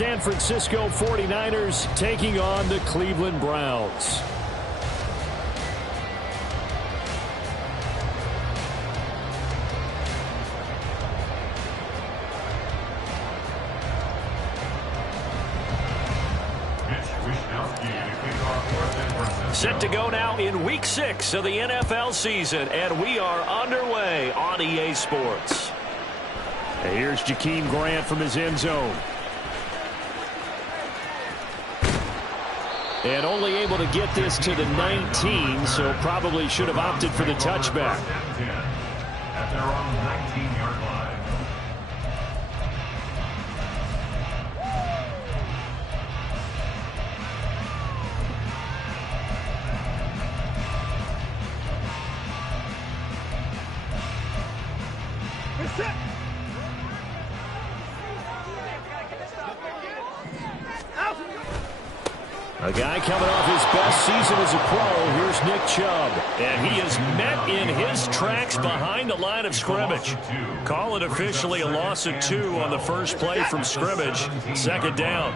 San Francisco 49ers taking on the Cleveland Browns. Set to go now in Week 6 of the NFL season, and we are underway on EA Sports. And here's Jakeem Grant from his end zone. And only able to get this to the 19, so probably should have opted for the touchback. At their own 19-yard line. A guy coming off his best season as a pro. Here's Nick Chubb. And he is met in his tracks behind the line of scrimmage. Call it officially a loss of 2 on the first play from scrimmage. Second down.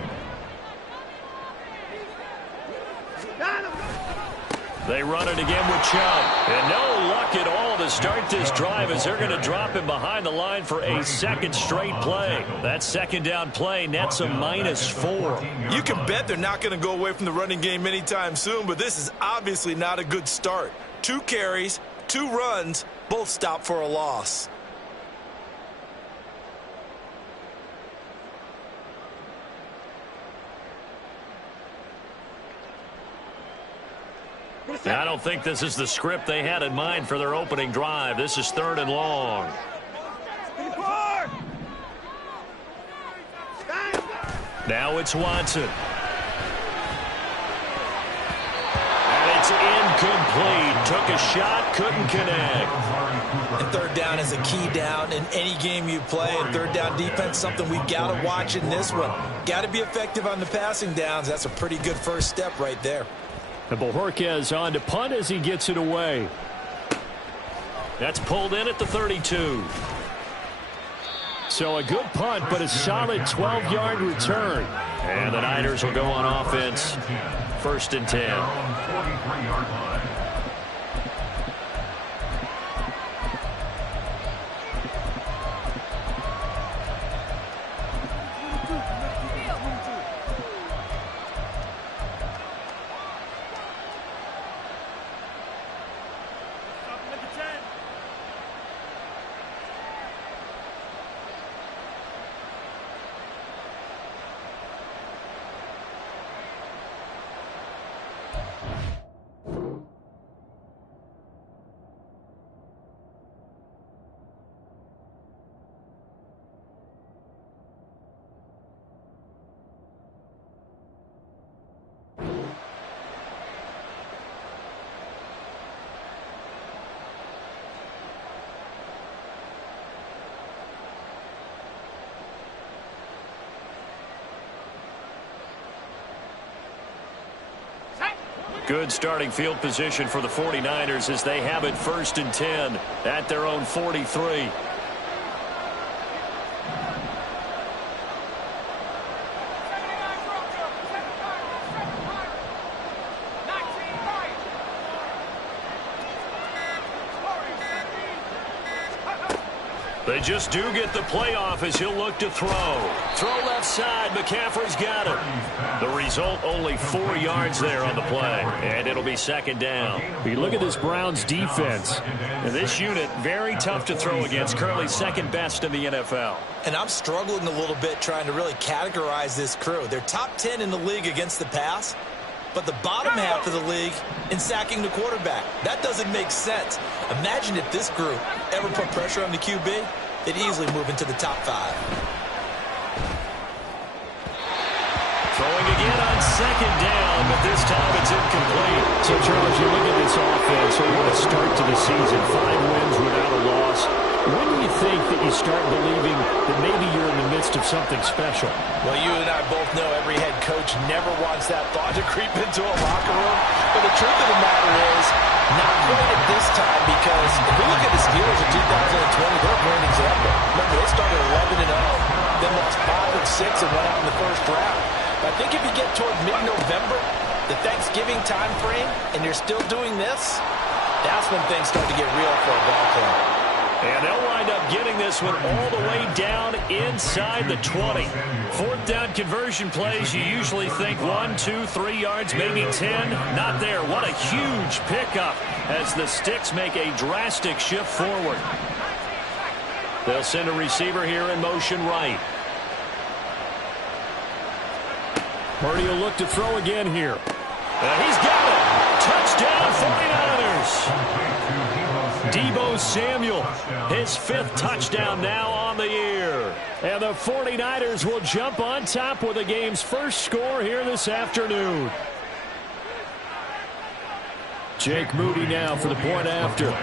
They run it again with Chubb. And no luck at all to start this drive as they're going to drop him behind the line for a second straight play. That second down play nets a -4. You can bet they're not going to go away from the running game anytime soon, but this is obviously not a good start. 2 carries, 2 runs, both stop for a loss. I don't think this is the script they had in mind for their opening drive. This is 3rd and long. Now it's Watson. And it's incomplete. Took a shot, couldn't connect. And 3rd down is a key down in any game you play. And 3rd down defense, something we've got to watch in this one. Got to be effective on the passing downs. That's a pretty good first step right there. And Bojorquez on to punt as he gets it away. That's pulled in at the 32. So a good punt, but a solid 12-yard return. And the Niners will go on offense. 1st and 10. Good starting field position for the 49ers as they have it 1st and 10 at their own 43. They just do get the playoff as he'll look to throw. Throw left side. McCaffrey's got it. The result, only 4 yards there on the play. And it'll be 2nd down. You look at this Browns defense. And this unit, very tough to throw against. Currently 2nd best in the NFL. And I'm struggling a little bit trying to really categorize this crew. They're top 10 in the league against the pass, but the bottom half of the league in sacking the quarterback. That doesn't make sense. Imagine if this group ever put pressure on the QB, they'd easily move into the top 5. Throwing again on 2nd down, but this time it's incomplete. So, Charles, you look at this offense, so what a start to the season. 5 wins without a loss. When do you think that you start believing that maybe you're in the midst of something special? Well, you and I both know every head coach never wants that thought to creep into a locker room. But the truth of the matter is, not quite at this time, because if we look at the Steelers in 2020, they're a great example. Remember, they started 11-0, then lost 5 of pick 6 and went out in the first round. But I think if you get toward mid-November, the Thanksgiving time frame, and you're still doing this, that's when things start to get real for a ball club. And they'll wind up getting this one all the way down inside the 20. Fourth down conversion plays, you usually think 1, 2, 3 yards, maybe 10. Not there. What a huge pickup as the Sticks make a drastic shift forward. They'll send a receiver here in motion right. Purdy will look to throw again here. And he's got it. Touchdown 49ers. Deebo Samuel, his 5th touchdown now on the year. And the 49ers will jump on top with the game's first score here this afternoon. Jake Moody now for the point after.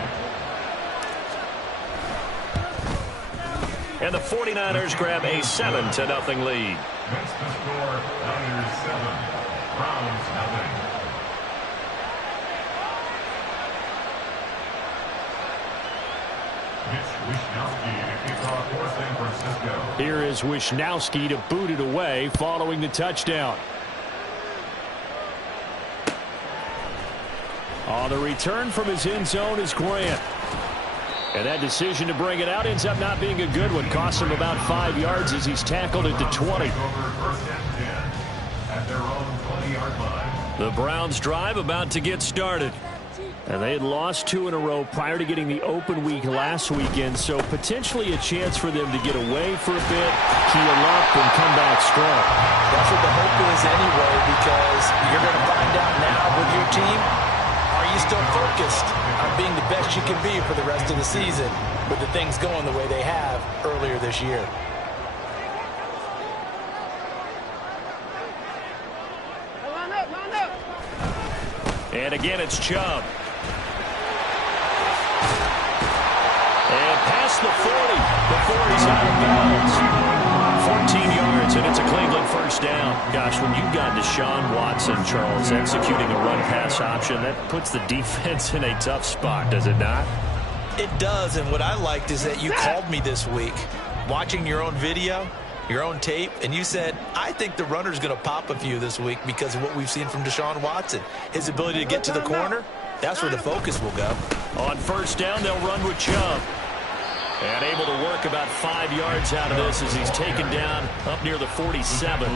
And the 49ers grab a 7-0 lead. Makes the score Niners 7, Browns 0. Here is Wishnowsky to boot it away following the touchdown. On the return from his end zone is Grant. And that decision to bring it out ends up not being a good one. Costs him about 5 yards as he's tackled at the 20. The Browns drive about to get started. And they had lost 2 in a row prior to getting the open week last weekend, so potentially a chance for them to get away for a bit, keel up, and come back strong. That's what the hope is anyway, because you're going to find out now with your team, are you still focused on being the best you can be for the rest of the season with the things going the way they have earlier this year? And again, it's Chubb. And past the 40 before he's out of bounds. 14 yards, and it's a Cleveland first down. Gosh, when you've got Deshaun Watson, Charles, executing a run-pass option, that puts the defense in a tough spot, does it not? It does, and what I liked is that you called me this week, watching your own video, your own tape, and you said, I think the runner's going to pop a few this week because of what we've seen from Deshaun Watson. His ability to get to the corner, that's where the focus will go. On first down, they'll run with Chubb. And able to work about 5 yards out of this as he's taken down up near the 47.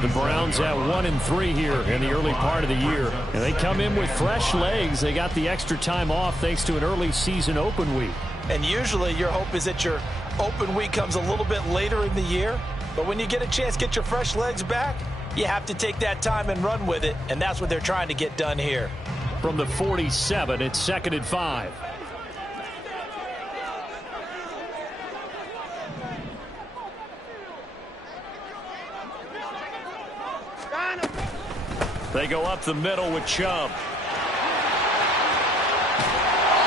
The Browns at 1-3 here in the early part of the year. And they come in with fresh legs. They got the extra time off thanks to an early season open week. And usually your hope is that your open week comes a little bit later in the year. But when you get a chance to get your fresh legs back, you have to take that time and run with it. And that's what they're trying to get done here. From the 47, it's 2nd and 5. They go up the middle with Chubb.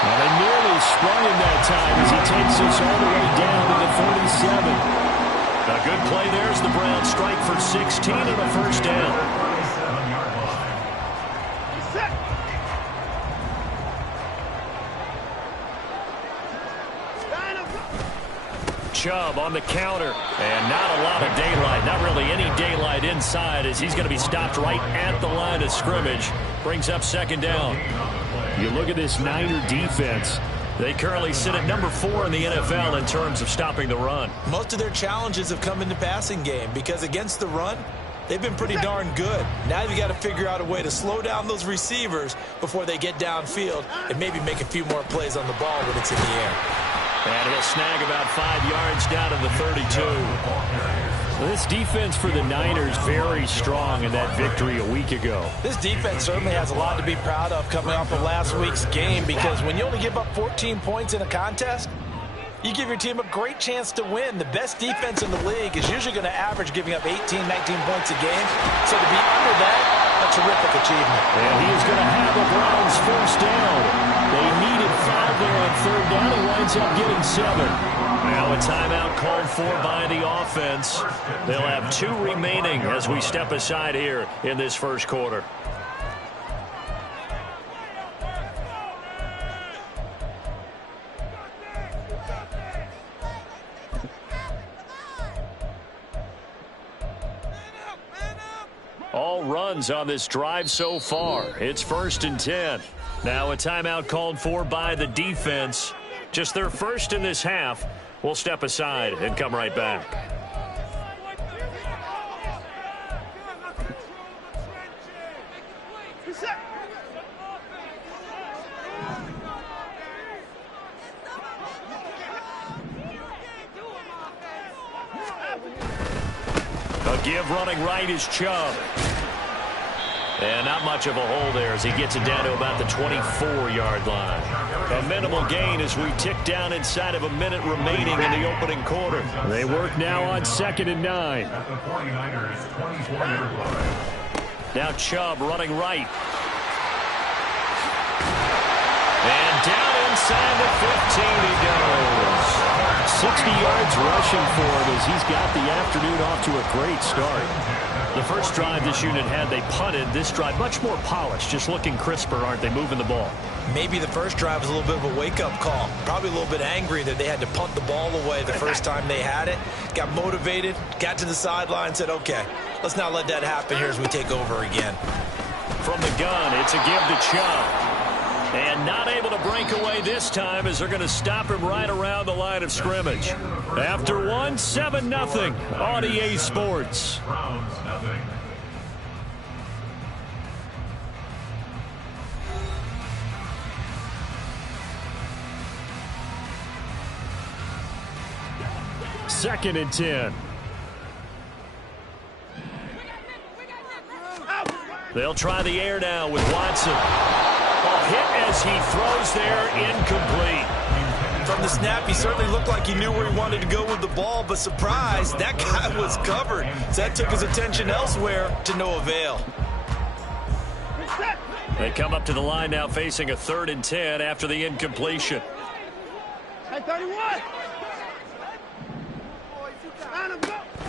And they nearly sprung him that time as he takes us all the way down to the 47. A good play there as the Browns strike for 16 and a first down. Chubb on the counter, and not a lot of daylight, not really any daylight inside as he's going to be stopped right at the line of scrimmage. Brings up 2nd down. You look at this Niner defense. They currently sit at number 4 in the NFL in terms of stopping the run. Most of their challenges have come in the passing game because against the run, they've been pretty darn good. Now you've got to figure out a way to slow down those receivers before they get downfield and maybe make a few more plays on the ball when it's in the air. And he'll snag about 5 yards down to the 32. Well, this defense for the Niners very strong in that victory a week ago. This defense certainly has a lot to be proud of coming off of last week's game because when you only give up 14 points in a contest, you give your team a great chance to win. The best defense in the league is usually going to average giving up 18, 19 points a game. So to be under that, a terrific achievement. And he is going to have a Browns first down. They needed 5 there on 3rd down. He winds up getting 7. Now a timeout called for by the offense. They'll have 2 remaining as we step aside here in this first quarter. all runs on this drive so far. It's 1st and 10. Now a timeout called for by the defense. Just their first in this half. We'll step aside and come right back. A give running right is Chubb. And not much of a hole there as he gets it down to about the 24-yard line. A minimal gain as we tick down inside of a minute remaining in the opening quarter. They work now on 2nd and 9. At the 49ers 24-yard line. Now Chubb running right. And down inside the 15 he goes. 60 yards rushing for him as he's got the afternoon off to a great start. The first drive this unit had, they punted. This drive, much more polished, just looking crisper, aren't they, moving the ball? Maybe the first drive was a little bit of a wake-up call. Probably a little bit angry that they had to punt the ball away the first time they had it. Got motivated, got to the sideline, said, okay, let's not let that happen here as we take over again. From the gun, it's a give to Chubb. And not able to break away this time as they're going to stop him right around the line of scrimmage. After one, 7-0 on EA Sports. Browns, nothing. Second and 10. They'll try the air now with Watson. A hit as he throws there, incomplete. From the snap, he certainly looked like he knew where he wanted to go with the ball, but surprise, that guy was covered. So that took his attention elsewhere to no avail. They come up to the line now facing a 3rd and 10 after the incompletion.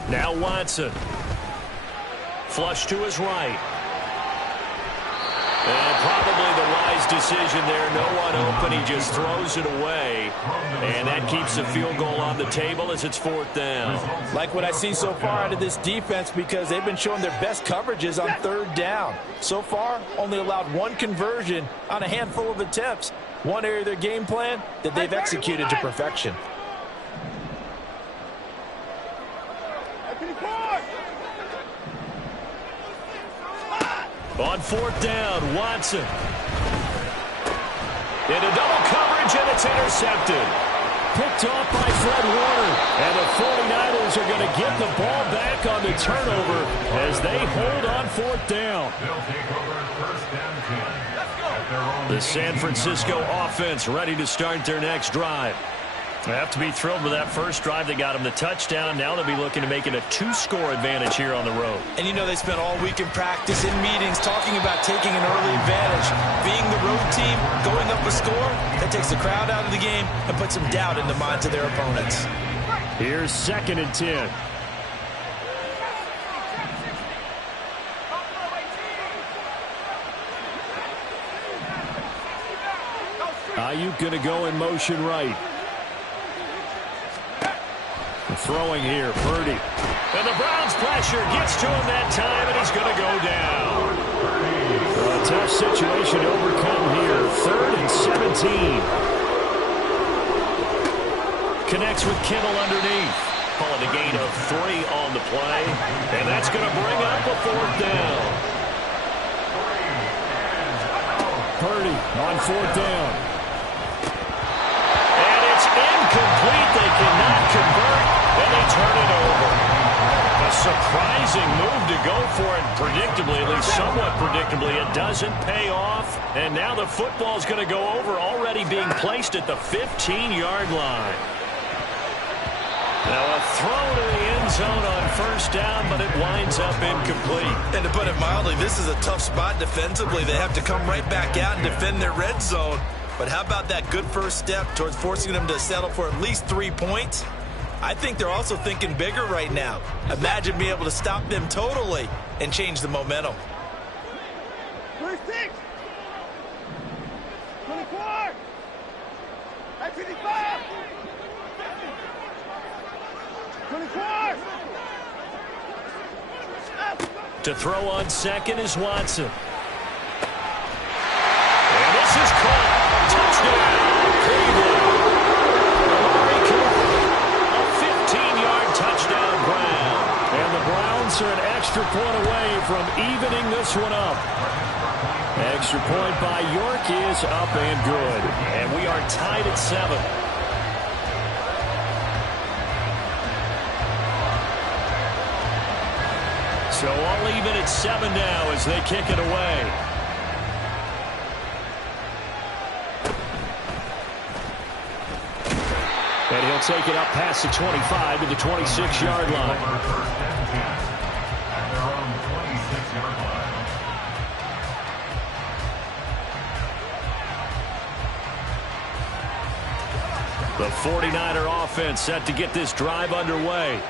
Now Watson. Flush to his right. And probably the wise decision there. No one open. He just throws it away. And that keeps the field goal on the table as it's 4th down. Like what I see so far out of this defense because they've been showing their best coverages on 3rd down. So far, only allowed one conversion on a handful of attempts. One area of their game plan that they've executed to perfection. On 4th down, Watson. Into double coverage, and it's intercepted. Picked off by Fred Warner. And the 49ers are going to get the ball back on the turnover as they hold on 4th down. They'll take over 1st and 10. At their own The San Francisco offense ready to start their next drive. They have to be thrilled with that first drive. They got them the touchdown. Now they'll be looking to make it a 2-score advantage here on the road. And you know they spent all week in practice, in meetings, talking about taking an early advantage. Being the road team, going up a score, that takes the crowd out of the game and puts some doubt in the minds of their opponents. Here's 2nd and 10. Ayuk going to go in motion right. Throwing here, Purdy. And the Browns pressure gets to him that time, and he's going to go down. A tough situation to overcome here. 3rd and 17. Connects with Kittle underneath. Calling a gain of 3 on the play. And that's going to bring up a 4th down. Purdy on 4th down. And it's incomplete. They cannot convert. And they turn it over. A surprising move to go for it predictably, at least somewhat predictably. It doesn't pay off. And now the football's going to go over, already being placed at the 15-yard line. Now a throw to the end zone on 1st down, but it winds up incomplete. And to put it mildly, this is a tough spot defensively. They have to come right back out and defend their red zone. But how about that good first step towards forcing them to settle for at least 3 points? I think they're also thinking bigger right now. Imagine being able to stop them totally and change the momentum. 26, 24, 55, 24, To throw on second is Watson. And this is caught. Touchdown, Cleveland. Amari Cooper, a 15-yard touchdown grab. And the Browns are an extra point away from evening this one up. Extra point by York is up and good. And we are tied at 7. So all even at 7 now as they kick it away. And he'll take it up past the 25 to the 26-yard line. At their own 26-yard line. The 49er offense set to get this drive underway.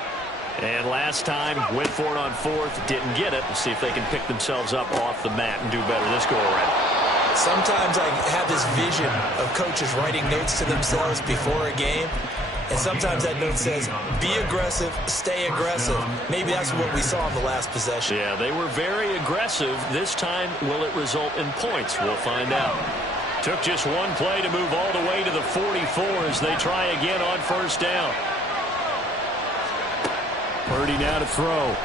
And last time, went for it on 4th, didn't get it. We'll see if they can pick themselves up off the mat and do better this go-around. Sometimes I have this vision of coaches writing notes to themselves before a game. And sometimes that note says, be aggressive, stay aggressive. Maybe that's what we saw in the last possession. Yeah, they were very aggressive. This time, will it result in points? We'll find out. Took just one play to move all the way to the 44 as they try again on first down. Purdy now to throw.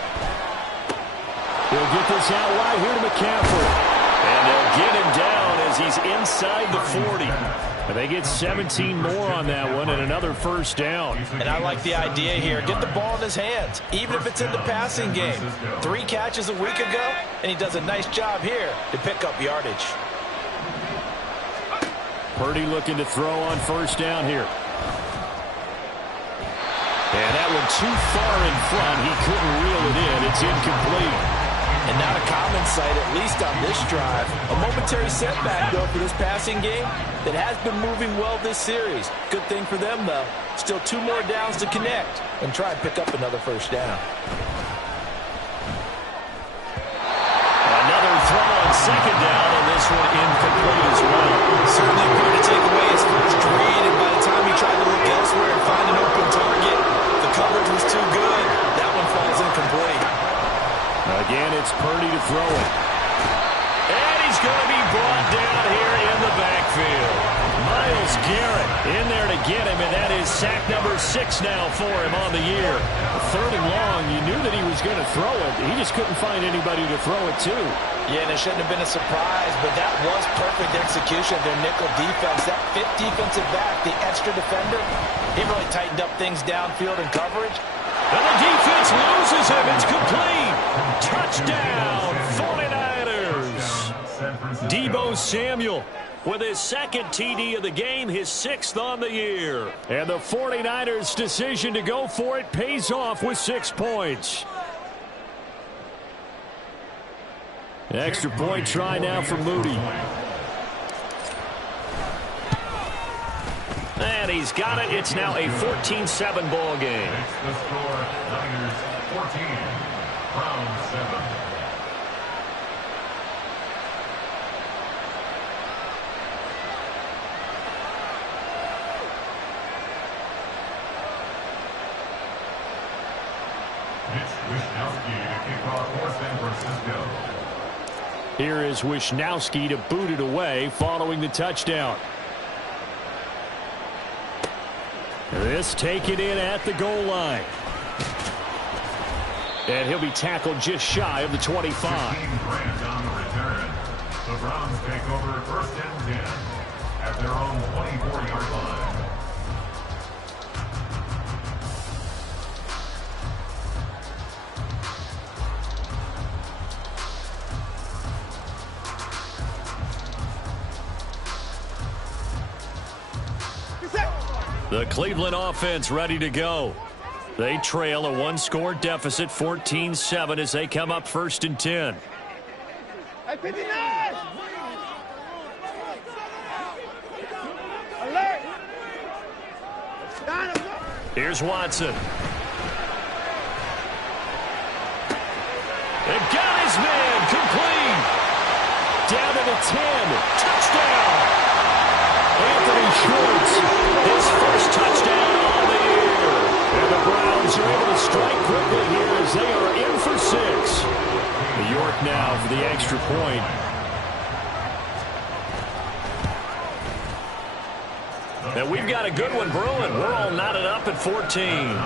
He'll get this out wide here to McCaffrey. And they'll get him down as he's inside the 40. And they get 17 more on that one and another first down. And I like the idea here. Get the ball in his hands, even if it's in the passing game. 3 catches a week ago, and he does a nice job here to pick up yardage. Purdy looking to throw on first down here. And that one too far in front. He couldn't reel it in. It's incomplete. And not a common sight, at least on this drive. A momentary setback, though, for this passing game that has been moving well this series. Good thing for them, though. Still 2 more downs to connect and try and pick up another first down. Another throw on second down, and this one incomplete as well. Certainly going to take away his first read, and by the time he tried to look elsewhere and find an open target, the coverage was too good. That one falls incomplete. Again, it's Purdy to throw it. And he's going to be brought down here in the backfield. Myles Garrett in there to get him, and that is sack number 6 now for him on the year. 3rd and long, you knew that he was going to throw it. He just couldn't find anybody to throw it to. Yeah, and it shouldn't have been a surprise, but that was perfect execution of their nickel defense. That 5th defensive back, the extra defender, he really tightened up things downfield in coverage. And the defense loses him. It's complete. Touchdown, 49ers. Deebo Samuel with his 2nd TD of the game, his 6th on the year. And the 49ers' decision to go for it pays off with 6 points. Extra point try now for Moody. And he's got it. It's now a 14-7 ball game. The score, Niners 14, Browns 7. Mitch Wishnowsky to kick off for San Francisco. Here is Wishnowsky to boot it away following the touchdown. This taken in at the goal line. And he'll be tackled just shy of the 25. 15 Grant on the return. The Browns take over 1st and 10 at their own 24-yard line. The Cleveland offense ready to go. They trail a 1-score deficit, 14-7, as they come up 1st and 10. Here's Watson. They got his man complete. Down to the 10. Touchdown. Anthony Schwartz, his first touchdown on the year. And the Browns are able to strike quickly here as they are in for 6. The now for the extra point. And we've got a good one brewing. We're all knotted up at 14.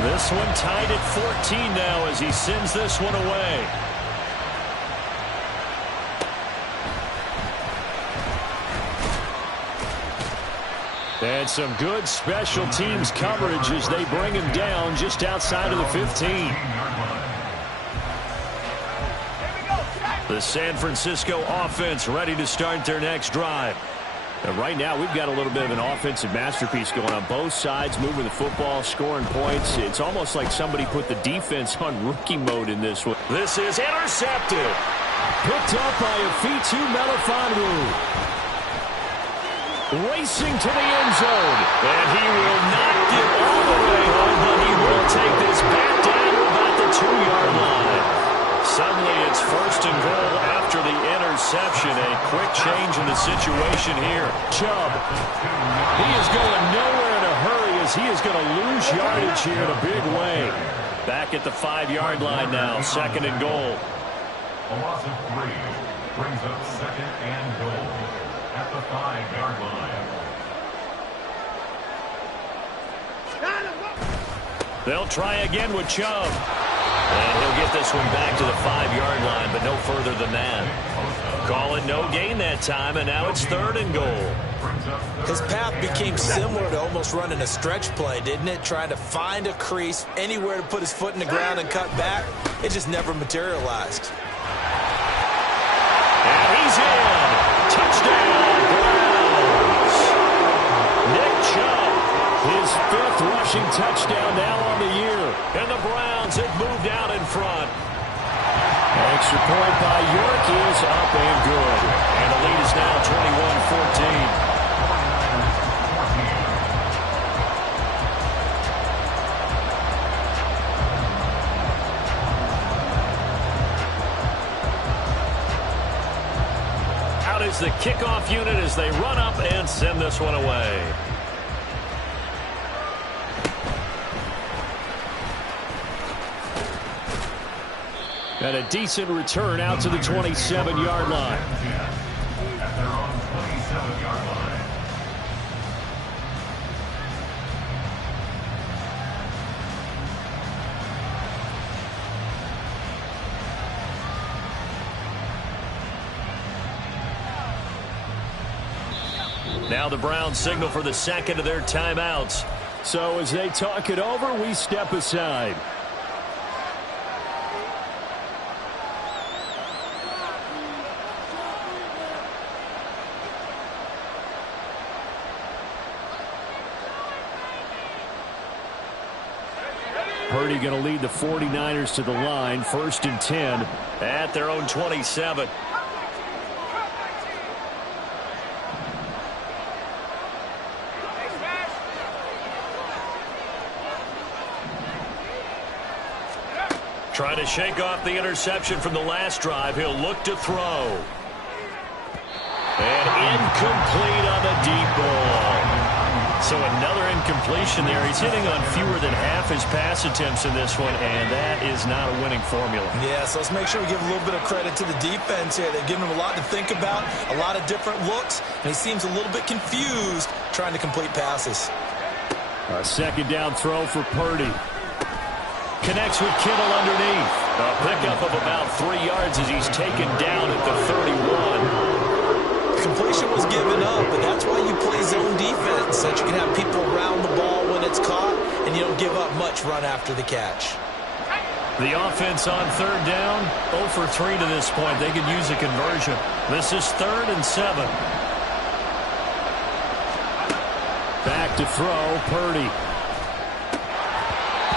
This one tied at 14 now as he sends this one away. And some good special teams coverage as they bring him down just outside of the 15. The San Francisco offense ready to start their next drive. And right now, we've got a little bit of an offensive masterpiece going on both sides, moving the football, scoring points. It's almost like somebody put the defense on rookie mode in this one. This is intercepted. Picked up by Afitu Melifonwu. Racing to the end zone. And he will not get all the way home, but he will take this back down to about the 2-yard line. Suddenly, it's first and goal after the interception. A quick change in the situation here. Chubb, he is going nowhere in a hurry as he is going to lose yardage here in a big way. Back at the 5-yard line now, second and goal. A loss of 3 brings up second and goal at the 5-yard line. They'll try again with Chubb. And he'll get this one back to the 5-yard line, but no further than that. Call it no gain that time, and now it's third and goal. His path became similar to almost running a stretch play, didn't it? Trying to find a crease, anywhere to put his foot in the ground and cut back. It just never materialized. And he's in. Touchdown, Browns. Nick Chubb, his 5th rushing touchdown now on the year. And the Browns have moved out in front. Extra point by York is up and good. And the lead is now 21-14. Out is the kickoff unit as they run up and send this one away. And a decent return out to the 27-yard line. At their own 27-yard line. Now the Browns signal for the second of their timeouts. So as they talk it over, we step aside. Purdy going to lead the 49ers to the line, 1st and 10 at their own 27. Trying to shake off the interception from the last drive. He'll look to throw. And incomplete on the deep ball. So another incompletion there. He's hitting on fewer than half his pass attempts in this one, and that is not a winning formula. Yeah, so let's make sure we give a little bit of credit to the defense here. They've given him a lot to think about, a lot of different looks, and he seems a little bit confused trying to complete passes. A second down throw for Purdy. Connects with Kittle underneath. A pickup of about 3 yards as he's taken down at the 31. Completion was given up, but that's why you play zone defense, so that you can have people around the ball when it's caught, and you don't give up much run after the catch. The offense on third down, 0 for 3 to this point. They could use a conversion. This is 3rd and 7. Back to throw, Purdy.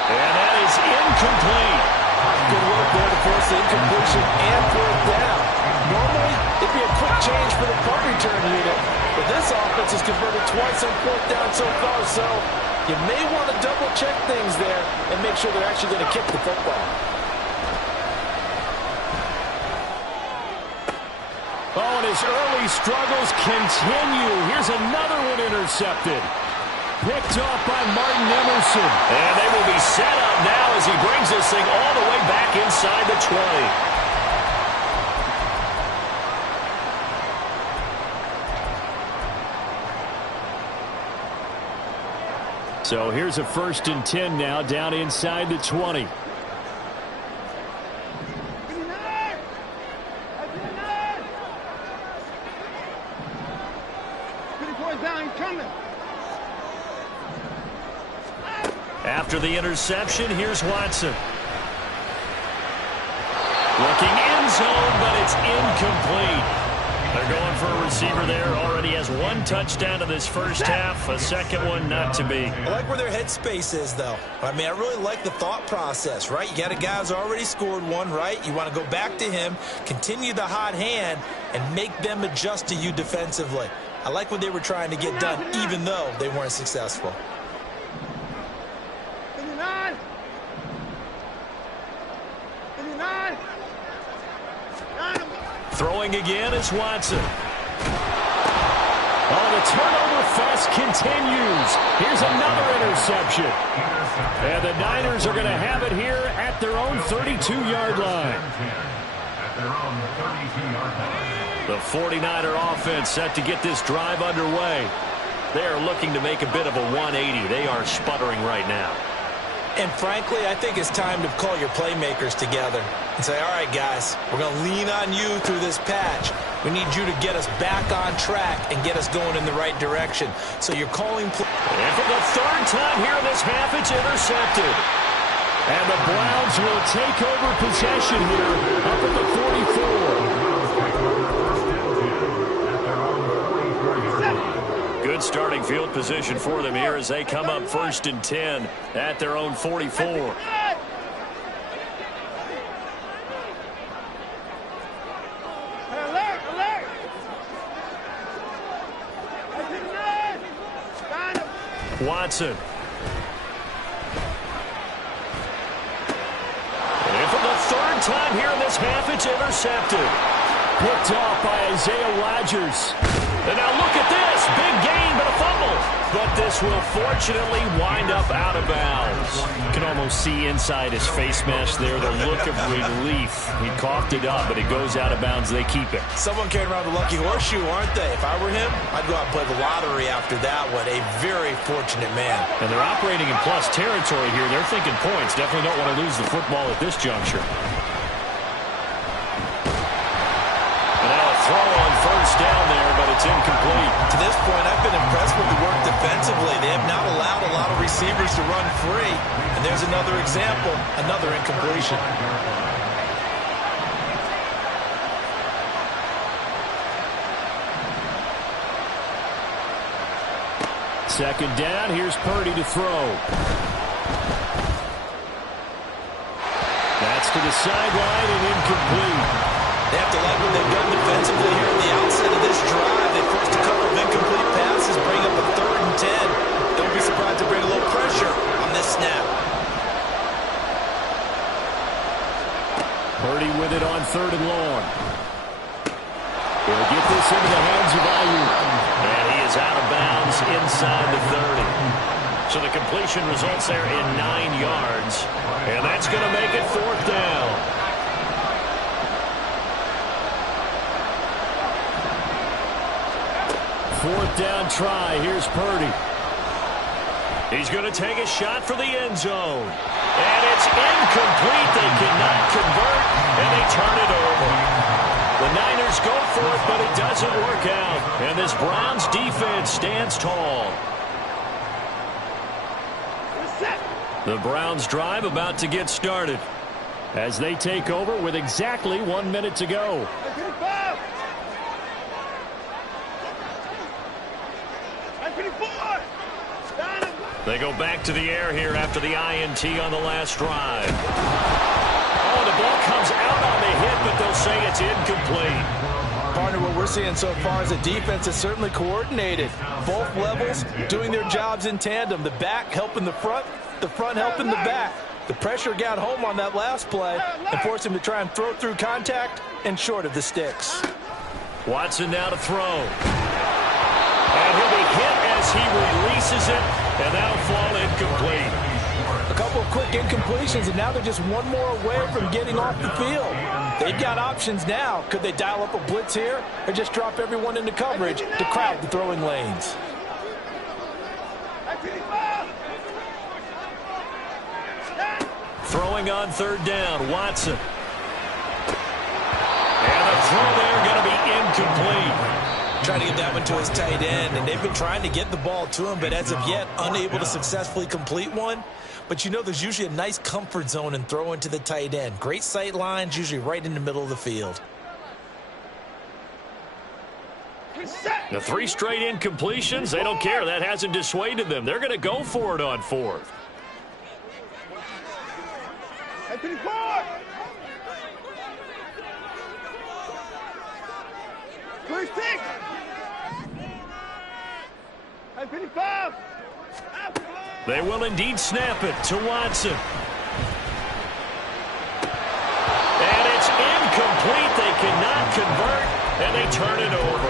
And that is incomplete. Good work there to force the incompletion and 4th down. Normally, it'd be a quick change for the punt return unit, but this offense has converted twice on 4th down so far, so you may want to double-check things there and make sure they're actually going to kick the football. Oh, and his early struggles continue. Here's another one intercepted. Picked off by Martin Emerson. And they will be set up now as he brings this thing all the way back inside the 20. So here's a 1st and 10 now down inside the 20. After the interception, here's Watson. Looking end zone, but it's incomplete. They're going for a receiver there. Already has 1 touchdown in this first half. A second one not to be. I like where their headspace is, though. I mean, I really like the thought process, right? You got a guy who's already scored 1, right? You want to go back to him, continue the hot hand, and make them adjust to you defensively. I like what they were trying to get done, even though they weren't successful. Throwing again is Watson. Oh, the turnover fest continues. Here's another interception. And the Niners are going to have it here at their own 32-yard line. The 49er offense set to get this drive underway. They are looking to make a bit of a 180. They are sputtering right now. And frankly, I think it's time to call your playmakers together and say, all right, guys, we're going to lean on you through this patch. We need you to get us back on track and get us going in the right direction. So you're calling play. And for the 3rd time here in this half, it's intercepted. And the Browns will take over possession here up at the 44. Good starting field position for them here as they come up 1st and 10 at their own 44. Watson. And for the 3rd time here in this half, it's intercepted. Picked off by Isaiah Rodgers. And now look at this. Big gain, but a fumble. But this will fortunately wind up out of bounds. You can almost see inside his face mask there the look of relief. He coughed it up, but it goes out of bounds. They keep it. Someone carrying around the lucky horseshoe, aren't they? If I were him, I'd go out and play the lottery after that one. A very fortunate man. And they're operating in plus territory here. They're thinking points. Definitely don't want to lose the football at this juncture. Throw on 1st down there, but it's incomplete. To this point, I've been impressed with the work defensively. They have not allowed a lot of receivers to run free. And there's another example, another incompletion. 2nd down, here's Purdy to throw. That's to the sideline and incomplete. They have to like what they've done defensively here at the outset of this drive. They forced a couple of incomplete passes, bring up a 3rd and 10. Don't be surprised to bring a little pressure on this snap. Purdy with it on 3rd and long. He'll get this into the hands of Ayuk. And he is out of bounds inside the 30. So the completion results there in 9 yards. And that's going to make it 4th down. 4th down try. Here's Purdy. He's going to take a shot for the end zone. And it's incomplete. They cannot convert, and they turn it over. The Niners go for it, but it doesn't work out. And this Browns defense stands tall. The Browns drive about to get started as they take over with exactly 1 minute to go. They go back to the air here after the INT on the last drive. Oh, the ball comes out on the hit, but they'll say it's incomplete. Partner, what we're seeing so far is the defense is certainly coordinated. Both levels doing their jobs in tandem. The back helping the front helping the back. The pressure got home on that last play and forced him to try and throw through contact and short of the sticks. Watson now to throw. And he'll be hit as he releases it, and that'll fall incomplete. A couple of quick incompletions, and now they're just one more away from getting off the field. They've got options now. Could they dial up a blitz here or just drop everyone into coverage to crowd the throwing lanes? Throwing on third down, Watson. And the throw there going to be incomplete. Trying to get that one to his tight end, and they've been trying to get the ball to him, but as of yet, unable to successfully complete one. But you know there's usually a nice comfort zone in throwing to the tight end. Great sight lines, usually right in the middle of the field. The 3 straight incompletions, they don't care. That hasn't dissuaded them. They're going to go for it on fourth. They will indeed snap it to Watson. And it's incomplete. They cannot convert, and they turn it over.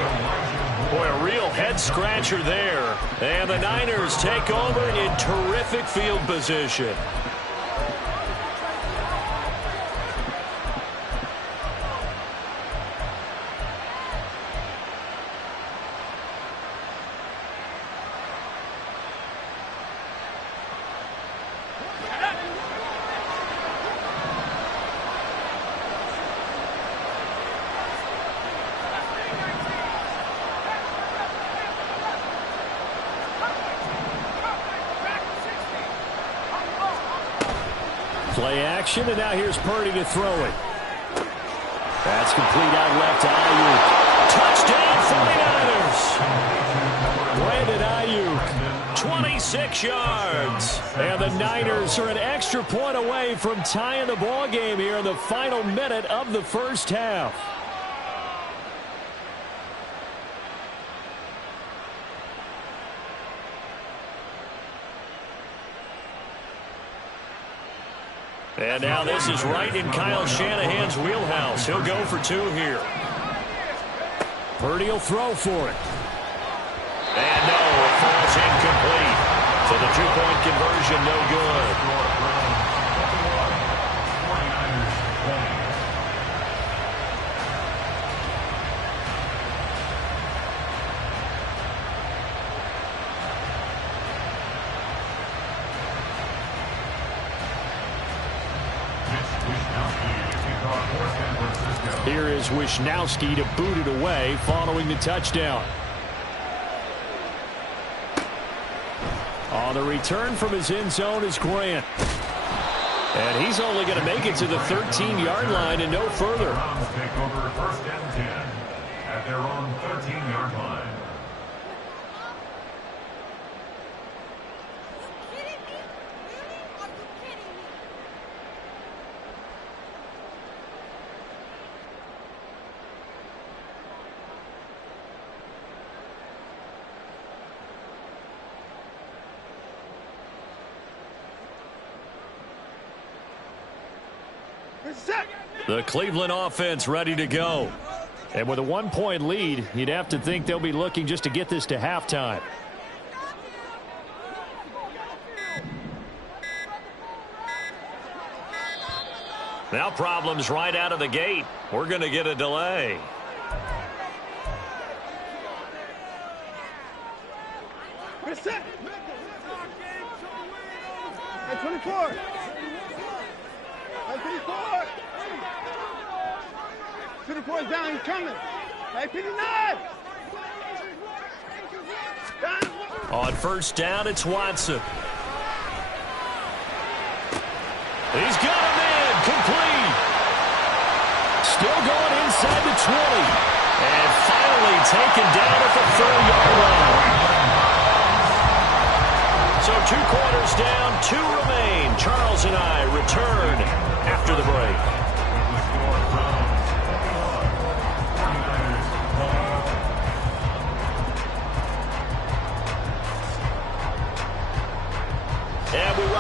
Boy, a real head-scratcher there. And the Niners take over in terrific field position. Play action, and now here's Purdy to throw it. That's complete out left to Ayuk. Touchdown, 49ers. Brandon Ayuk, 26 yards. And the Niners are an extra point away from tying the ball game here in the final minute of the first half. And now this is right in Kyle Shanahan's wheelhouse. He'll go for 2 here. Purdy will throw for it. And no, it falls incomplete. So the 2-point conversion, no good. Here is Wishnowsky to boot it away following the touchdown. On the return from his end zone is Grant. And he's only going to make it to the 13-yard line and no further. Browns take over first and 10 at their own 13-yard line. The Cleveland offense ready to go. And with a 1-point lead, you'd have to think they'll be looking just to get this to halftime. Now problems right out of the gate. We're going to get a delay. Set. 24. 24. 24 is down. He's coming. 59. On first down, it's Watson. He's got a man. Complete. Still going inside the 20. And finally taken down at the 30-yard line. So 2 quarters down, 2 remain. Charles and I return after the break. The score from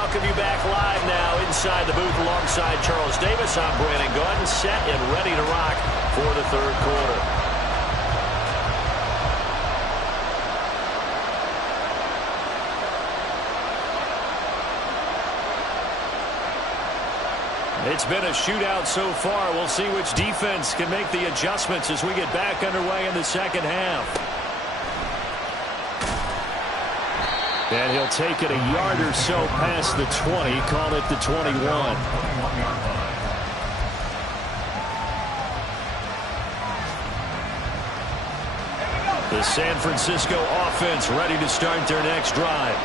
welcome you back live now inside the booth alongside Charles Davis. I'm Brandon Gaudin, set and ready to rock for the third quarter. It's been a shootout so far. We'll see which defense can make the adjustments as we get back underway in the second half. And he'll take it a yard or so past the 20, call it the 21. The San Francisco offense ready to start their next drive.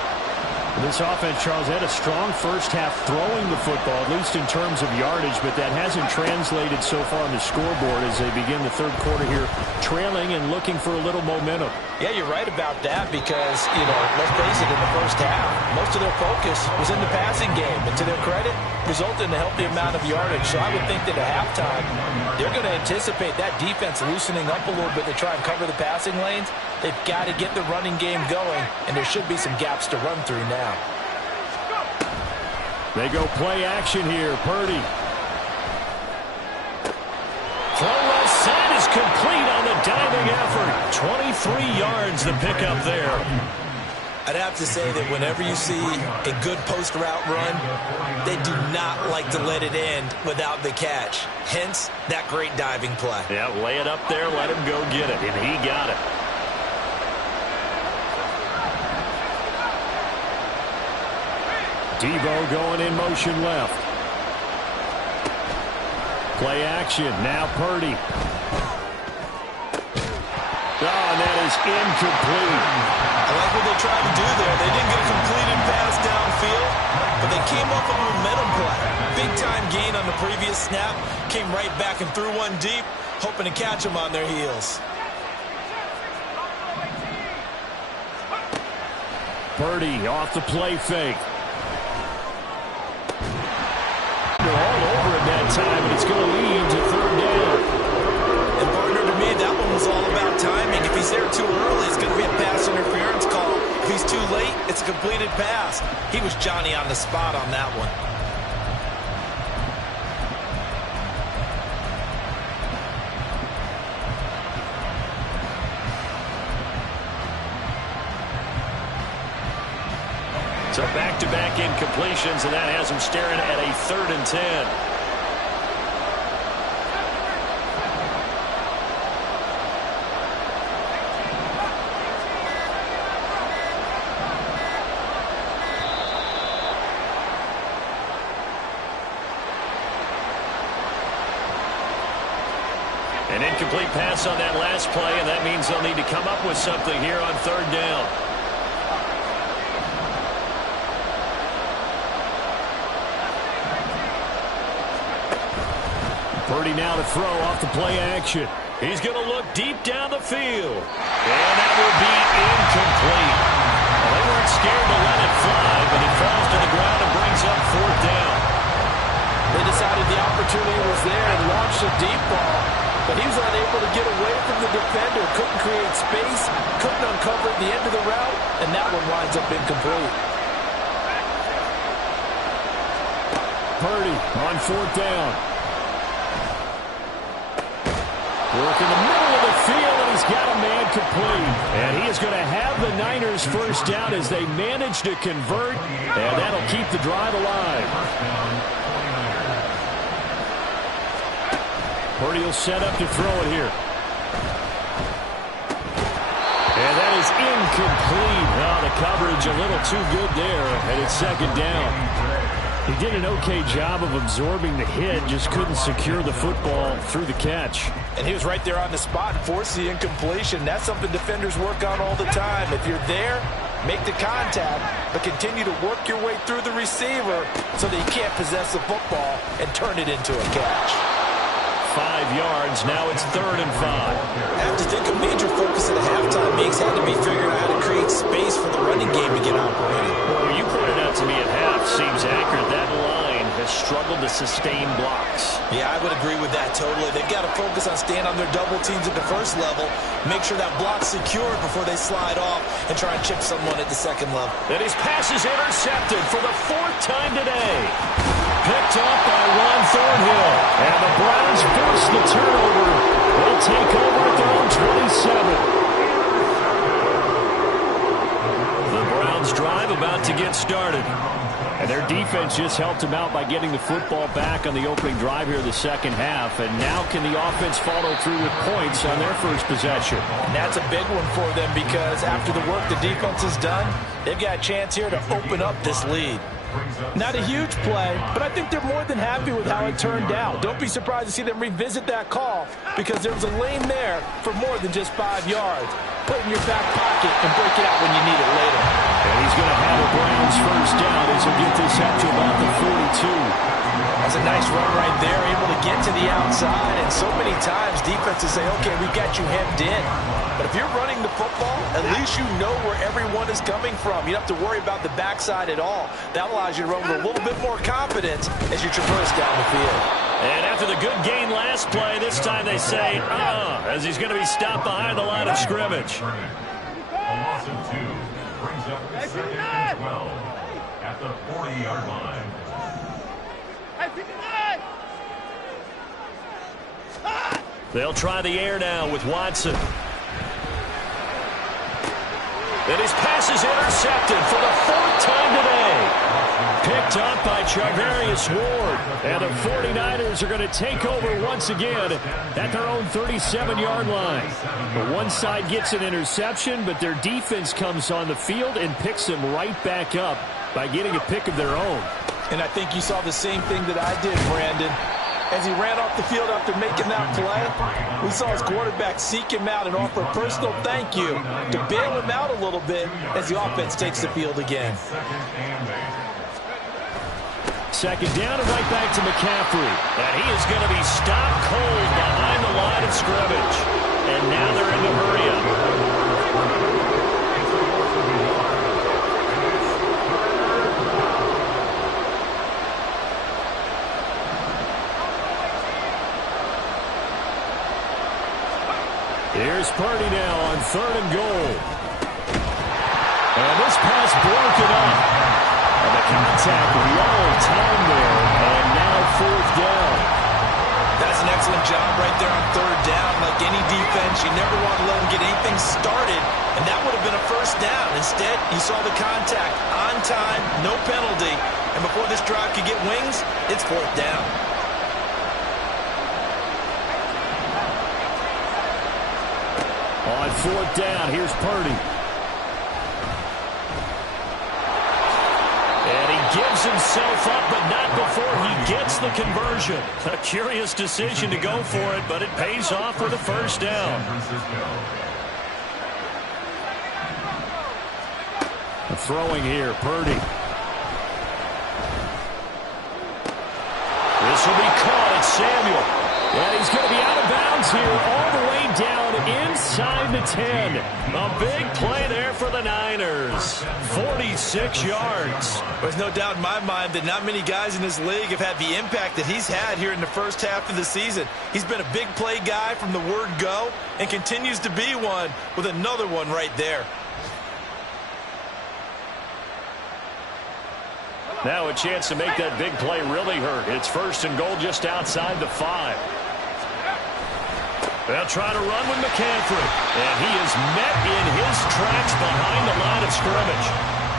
This offense, Charles, had a strong first half throwing the football, at least in terms of yardage, but that hasn't translated so far on the scoreboard as they begin the third quarter here, trailing and looking for a little momentum. Yeah, you're right about that because, let's face it, in the first half, most of their focus was in the passing game. And to their credit, resulted in a healthy amount of yardage. So I would think that at halftime, they're going to anticipate that defense loosening up a little bit to try and cover the passing lanes. They've got to get the running game going, and there should be some gaps to run through now. They go play action here. Purdy. Throw left side is complete on the diving effort. 23 yards the pickup there. I'd have to say that whenever you see a good post route run, they do not like to let it end without the catch. Hence, that great diving play. Yeah, lay it up there, let him go get it, and he got it. Deebo going in motion left. Play action. Now Purdy. Oh, and that is incomplete. I like what they tried to do there. They didn't get a completed pass downfield, but they came up with a momentum play. Big-time gain on the previous snap. Came right back and threw one deep, hoping to catch them on their heels. Purdy off the play fake. They're all over it that time, and it's going to lead to third down. And partner, to me, that one was all about timing. If he's there too early, it's going to be a pass interference call. If he's too late, it's a completed pass. He was Johnny on the spot on that one. So back-to-back incompletions, and that has him staring at a 3rd and 10. An incomplete pass on that last play, and that means they'll need to come up with something here on 3rd down. Purdy now to throw off the play action. He's going to look deep down the field. And that will be incomplete. Well, they weren't scared to let it fly, but it falls to the ground and brings up 4th down. They decided the opportunity was there and launched a deep ball, but he was unable to get away from the defender, couldn't create space, couldn't uncover at the end of the route, and that one winds up incomplete. Purdy on 4th down. Work in the middle of the field, and he's got a man complete. And he is going to have the Niners first down as they manage to convert, and that'll keep the drive alive. Purdy will set up to throw it here. And that is incomplete. Oh, the coverage a little too good there, and it's 2nd down. He did an okay job of absorbing the hit, just couldn't secure the football through the catch. And he was right there on the spot and forced the incompletion. That's something defenders work on all the time. If you're there, make the contact, but continue to work your way through the receiver so that you can't possess the football and turn it into a catch. 5 yards. Now it's 3rd and 5. I have to think a major focus at halftime makes had to be figuring out how to create space for the running game to get operating. Well, you pointed out to me at half, seems accurate. That line has struggled to sustained blocks. Yeah, I would agree with that totally. They've got to focus on staying on their double teams at the first level, make sure that block's secured before they slide off and try and chip someone at the second level. And his pass is intercepted for the 4th time today. Picked up by Juan Thornhill. And the Browns force the turnover. They'll take over at their own 27. The Browns drive about to get started. And their defense just helped them out by getting the football back on the opening drive here in the second half. And now can the offense follow through with points on their first possession? And that's a big one for them because after the work the defense has done, they've got a chance here to open up this lead. Not a huge play, but I think they're more than happy with how it turned out. Don't be surprised to see them revisit that call because there was a lane there for more than just 5 yards. Put it in your back pocket and break it out when you need it later. And he's going to have a Browns first down as he'll get this up to about the 42. That's a nice run right there, able to get to the outside. And so many times defenses say, okay, we've got you hemmed in. But if you're running the football, at least you know where everyone is coming from. You don't have to worry about the backside at all. That allows you to run with a little bit more confidence as you traverse down the field. And after the good gain last play, this time they say, as he's going to be stopped behind the line of scrimmage. A loss of 2 brings up 2nd and 12 at the 40-yard line. They'll try the air now with Watson. And his pass is intercepted for the 4th time today. Picked up by Charvarius Ward. And the 49ers are going to take over once again at their own 37-yard line. The one side gets an interception, but their defense comes on the field and picks them right back up by getting a pick of their own. And I think you saw the same thing that I did, Brandon. As he ran off the field after making that play, we saw his quarterback seek him out and offer a personal thank you to bail him out a little bit as the offense takes the field again. Second down and right back to McCaffrey. And he is going to be stopped cold behind the line of scrimmage. And now they're in the hurry-up. Here's Purdy now on 3rd and goal. And this pass broken up. And the contact long time there. And now 4th down. That's an excellent job right there on 3rd down. Like any defense, you never want to let them get anything started. And that would have been a first down. Instead, you saw the contact on time, no penalty. And before this drive could get wings, it's 4th down. On 4th down, here's Purdy. And he gives himself up, but not before he gets the conversion. A curious decision to go for it, but it pays off with a first down. Throwing here, Purdy. This will be caught at Samuel. And he's going to be out of bounds here all the way down inside the 10. A big play there for the Niners. 46 yards. There's no doubt in my mind that not many guys in this league have had the impact that he's had here in the first half of the season. He's been a big play guy from the word go and continues to be one with another one right there. Now a chance to make that big play really hurt. It's 1st and goal just outside the 5. They'll try to run with McCaffrey. And he is met in his tracks behind the line of scrimmage.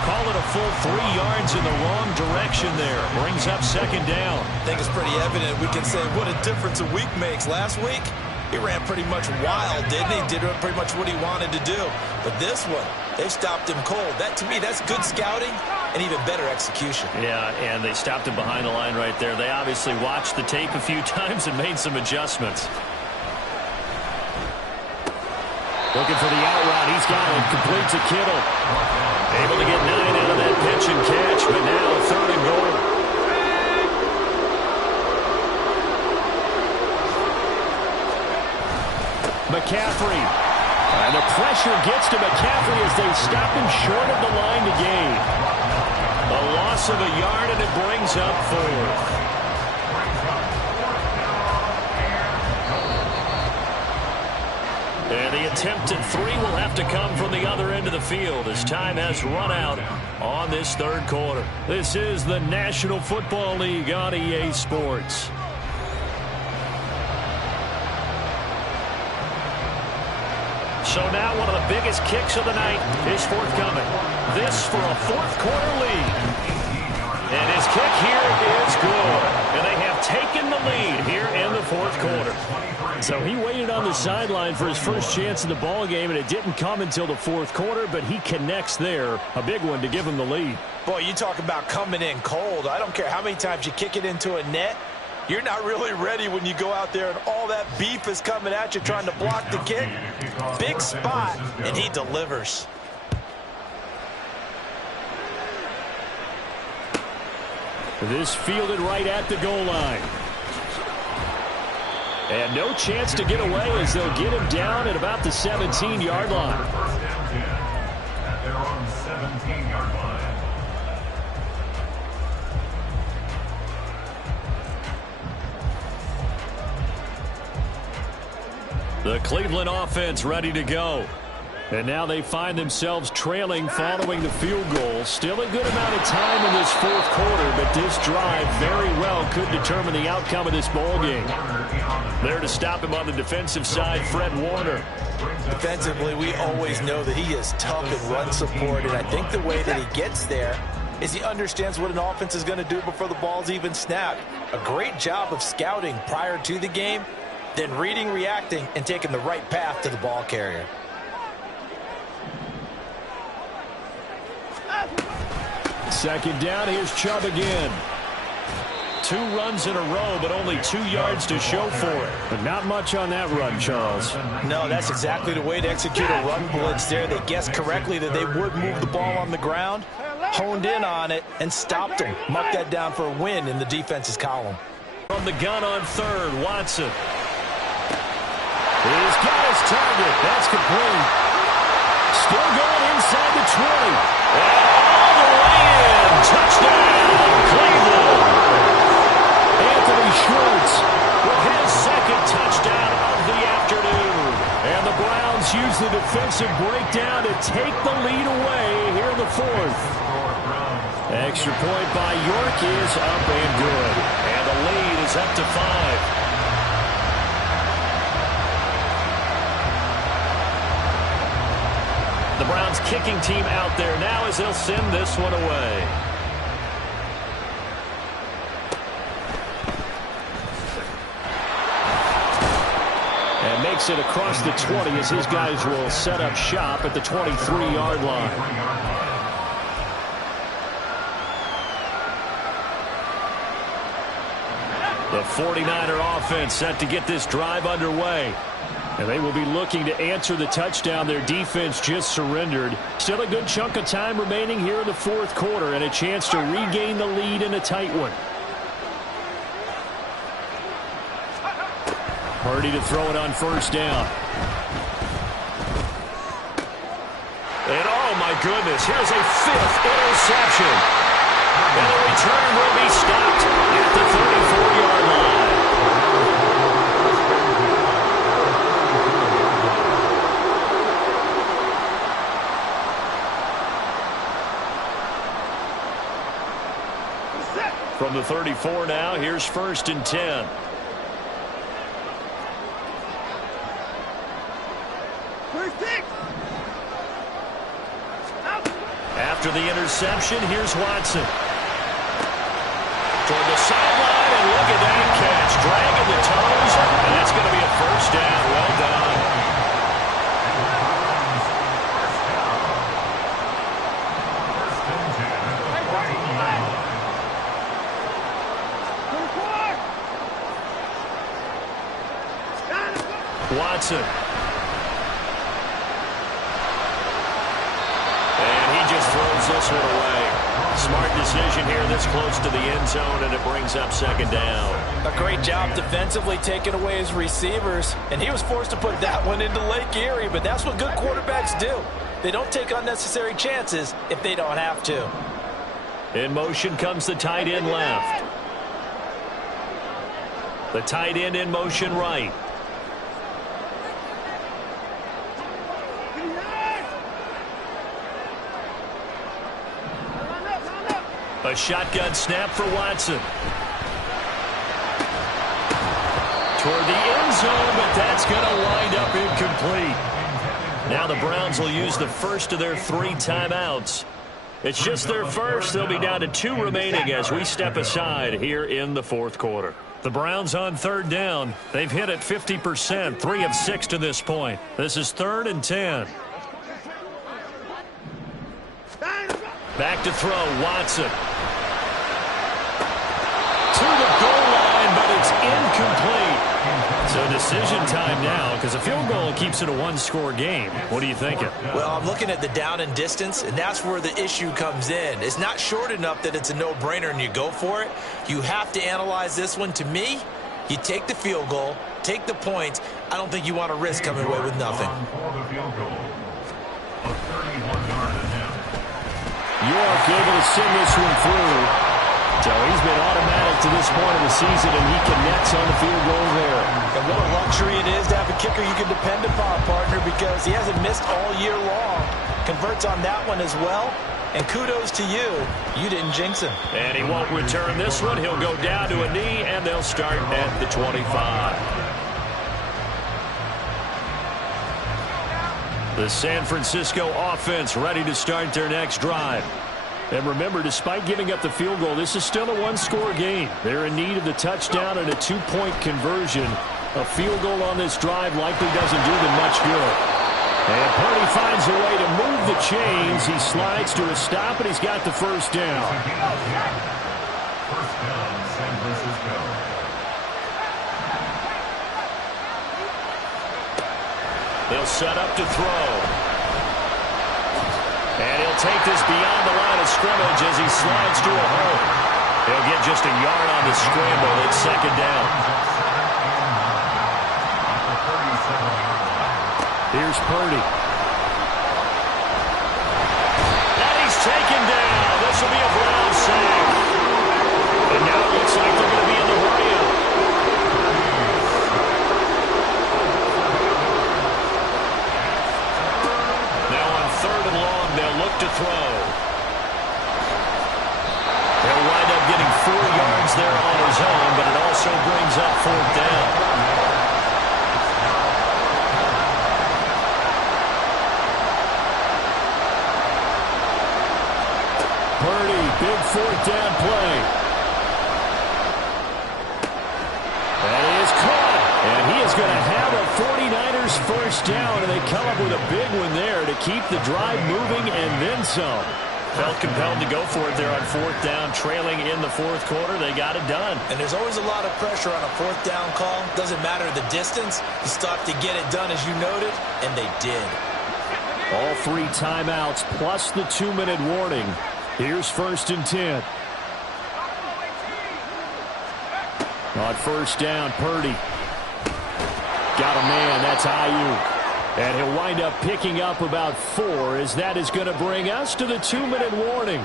Call it a full 3 yards in the wrong direction there. Brings up 2nd down. I think it's pretty evident. We can say what a difference a week makes. Last week, he ran pretty much wild, didn't he? Did pretty much what he wanted to do. But this one, they stopped him cold. That, to me, that's good scouting and even better execution. Yeah, and they stopped him behind the line right there. They obviously watched the tape a few times and made some adjustments. Looking for the out route. He's got it. Complete to Kittle. Able to get 9 out of that pitch and catch, but now 3rd and goal. McCaffrey. And the pressure gets to McCaffrey as they stop him short of the line to gain. A loss of a yard, and it brings up 4th. And the attempted three will have to come from the other end of the field as time has run out on this third quarter. This is the National Football League on EA Sports. So now one of the biggest kicks of the night is forthcoming. This for a fourth quarter lead. And his kick here is good. And they have taken the lead here in the fourth quarter. So he waited on the sideline for his first chance in the ball game, and it didn't come until the fourth quarter, but he connects there. A big one to give him the lead. Boy, you talk about coming in cold. I don't care how many times you kick it into a net. You're not really ready when you go out there and all that beef is coming at you trying to block the kick. Big spot, and he delivers. This fielded right at the goal line. And no chance to get away as they'll get him down at about the 17-yard line. First and 10 at their own 17-yard line. The Cleveland offense ready to go. And now they find themselves trailing following the field goal. Still a good amount of time in this fourth quarter, but this drive very well could determine the outcome of this ball game. There to stop him on the defensive side, Fred Warner. Defensively, we always know that he is tough in run support, and I think the way that he gets there is he understands what an offense is going to do before the ball's even snapped. A great job of scouting prior to the game, then reading, reacting, and taking the right path to the ball carrier. Second down, here's Chubb again. 2 runs in a row, but only 2 yards to show for it. But not much on that run, Charles. No, that's exactly the way to execute a run blitz there. They guessed correctly that they would move the ball on the ground, honed in on it, and stopped them. Mark that down for a win in the defense's column. From the gun on third, Watson. He's got his target. That's complete. Still going inside the 20. And all the way in. Touchdown, Cleveland. Anthony Schwartz With his second touchdown of the afternoon. And the Browns use the defensive breakdown to take the lead away here in the fourth. Extra point by York is up and good. And the lead is up to 5. The Browns kicking team out there now as they'll send this one away. And makes it across the 20 as his guys will set up shop at the 23-yard line. The 49er offense set to get this drive underway. And they will be looking to answer the touchdown their defense just surrendered. Still a good chunk of time remaining here in the fourth quarter and a chance to regain the lead in a tight one. Purdy to throw it on first down. And oh my goodness, here's a 5th interception. And the return will be stopped at the 34-yard line. From the 34 now, here's 1st and 10. After the interception, here's Watson. Toward the sideline, and look at that catch. Dragging the toes, and that's going to be a first down. Well done. Watson. And he just throws this one away. Smart decision here this close to the end zone, and it brings up 2nd down. A great job defensively taking away his receivers, and he was forced to put that one into Lake Erie, but that's what good quarterbacks do. They don't take unnecessary chances if they don't have to. In motion comes the tight end left. The tight end in motion right. A shotgun snap for Watson. Toward the end zone, but that's going to wind up incomplete. Now the Browns will use the first of their 3 timeouts. It's just their first. They'll be down to 2 remaining as we step aside here in the fourth quarter. The Browns on third down. They've hit it 50%, 3 of 6 to this point. This is 3rd and 10. Back to throw, Watson. To the goal line, but it's incomplete. So decision time now, because a field goal keeps it a 1-score game. What are you thinking? Well, I'm looking at the down and distance, and that's where the issue comes in. It's not short enough that it's a no-brainer and you go for it. You have to analyze this one. To me, you take the field goal, take the points. I don't think you want to risk coming away with nothing. York able to send this one through. So he's been automatic to this point of the season, and he connects on the field goal there. And what a luxury it is to have a kicker you can depend upon, partner, because he hasn't missed all year long. Converts on that one as well. And kudos to you. You didn't jinx him. And he won't return this one. He'll go down to a knee, and they'll start at the 25. The San Francisco offense ready to start their next drive. And remember, despite giving up the field goal, this is still a 1-score game. They're in need of the touchdown and a 2-point conversion. A field goal on this drive likely doesn't do them much good. And Purdy finds a way to move the chains. He slides to a stop, and he's got the first down. First down, San Francisco. They'll set up to throw. And he'll take this beyond the line of scrimmage as he slides to a hole. He'll get just a yard on the scramble. It's 2nd down. Here's Purdy. And he's taken down. This will be a Brown sack. And now it looks like they're going to be in the hurry-up. Now on 3rd and long, they'll look to throw. He'll wind up getting 4 yards there on his own, but it also brings up 4th down. Purdy, big 4th down play. And he is caught. And he is going to have a 49ers first down, and they come up with a big one there to keep the drive moving and then some. Felt compelled to go for it there on 4th down, trailing in the 4th quarter. They got it done. And there's always a lot of pressure on a 4th down call. Doesn't matter the distance. You still have to get it done, as you noted, and they did. All 3 timeouts plus the 2-minute warning. Here's 1st and 10. On 1st down, Purdy. Got a man, that's Ayuk. And he'll wind up picking up about 4 as that is going to bring us to the 2-minute warning.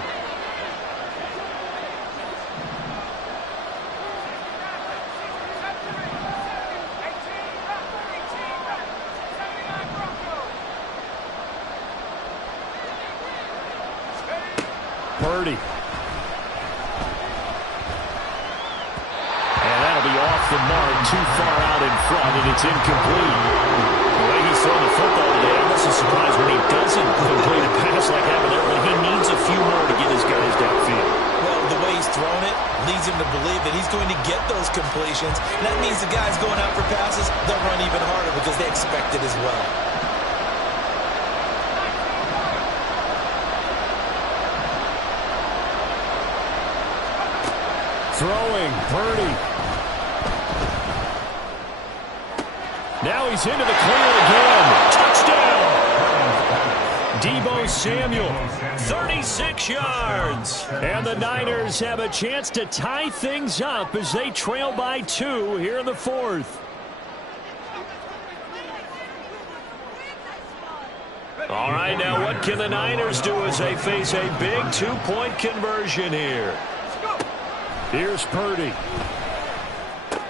Purdy. And that'll be off the mark, too far out in front, and it's incomplete. The way he's throwing the football today, I'm also surprised when he doesn't complete a pass like that, but he needs a few more to get his guys downfield. Well, the way he's thrown it leads him to believe that he's going to get those completions. And that means the guys going out for passes, they'll run even harder because they expect it as well. Throwing, Purdy. Now he's into the clear again. Touchdown! Deebo Samuel, 36 yards. And the Niners have a chance to tie things up as they trail by 2 here in the 4th. All right, now what can the Niners do as they face a big 2-point conversion here? Here's Purdy. Oh, a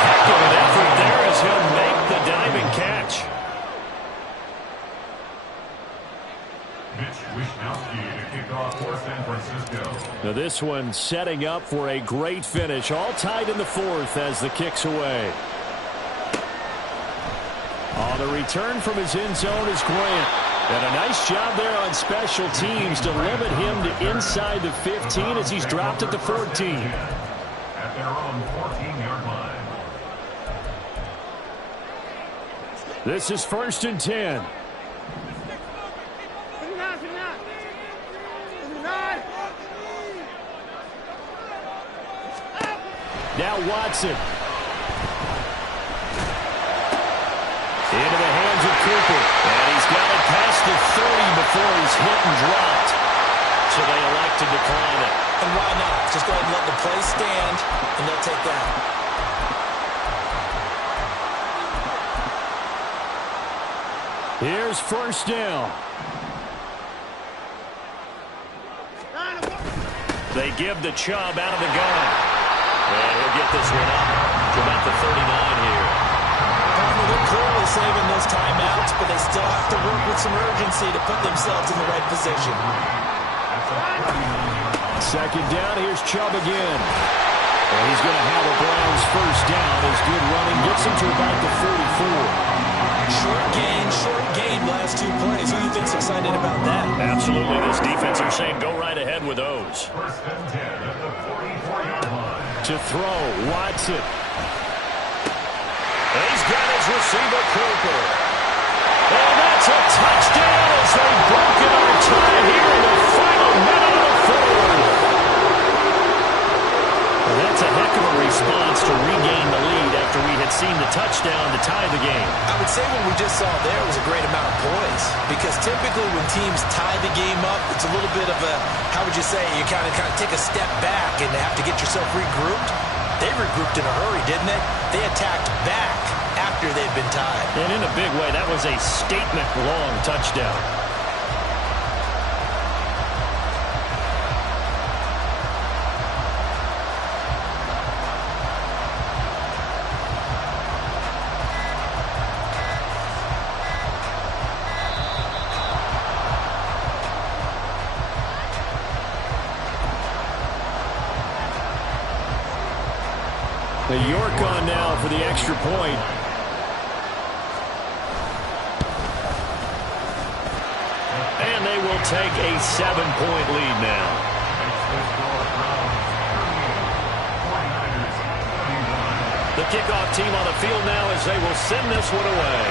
heck of an effort there as he'll make the diving catch. Mitch Wishnowsky to kick off. kickoff for San Francisco. Now this one setting up for a great finish. All tied in the fourth as the kick's away. On the return from his end zone is Grant. And a nice job there on special teams to limit him to inside the 15 as he's dropped at the 14. At their own 14-yard line. This is 1st and 10. Now Watson. Into the hands of Cooper. And he's got it past the 30 before he's hit and dropped. So they elect to decline it. And why not? Just go ahead and let the play stand, and they'll take that. Here's 1st down. They give the Chubb out of the gun. And he'll get this one up to about the 39 here. They're clearly saving those timeouts, but they still have to work with some urgency to put themselves in the right position. 2nd down, here's Chubb again. And he's going to have a Browns 1st down. His good running gets him to about the 44. Short gain, last 2 plays. Who do you think's excited about that? Absolutely. This defense are saying go right ahead with those. 1st and 10 at the 44-yard line. To throw, Watson. He's got his receiver, Cooper. And that's a touchdown as they've broken our tie here in the final minute of the fourth. Well, that's a heck of a response to regain the lead after we had seen the touchdown to tie the game. I would say what we just saw there was a great amount of poise, because typically when teams tie the game up, it's a little bit of a, how would you say, you kind of take a step back and have to get yourself regrouped. They regrouped in a hurry, didn't they? They attacked back after they'd been tied. And in a big way, that was a statement-long touchdown. The York on now for the extra point. And they will take a 7-point lead now. The kickoff team on the field now as they will send this one away.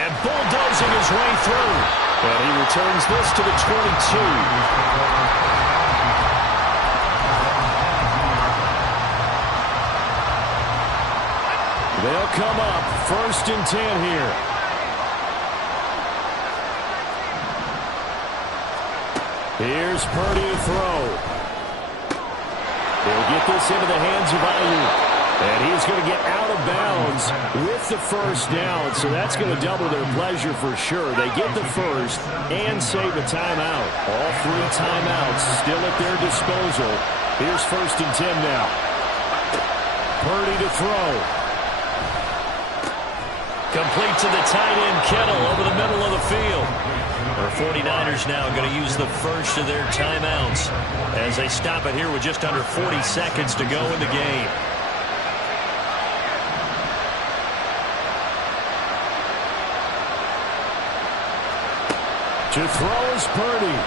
And bulldozing his way through. And he returns this to the 22. They'll come up 1st and 10 here. Here's Purdy to throw. He'll get this into the hands of Ayuk. And he's going to get out of bounds with the 1st down, so that's going to double their pleasure for sure. They get the 1st and save a timeout. All 3 timeouts still at their disposal. Here's 1st and 10 now. Purdy to throw. Complete to the tight end, Kittle, over the middle of the field. Our 49ers now going to use the first of their timeouts as they stop it here with just under 40 seconds to go in the game. To throw is Purdy.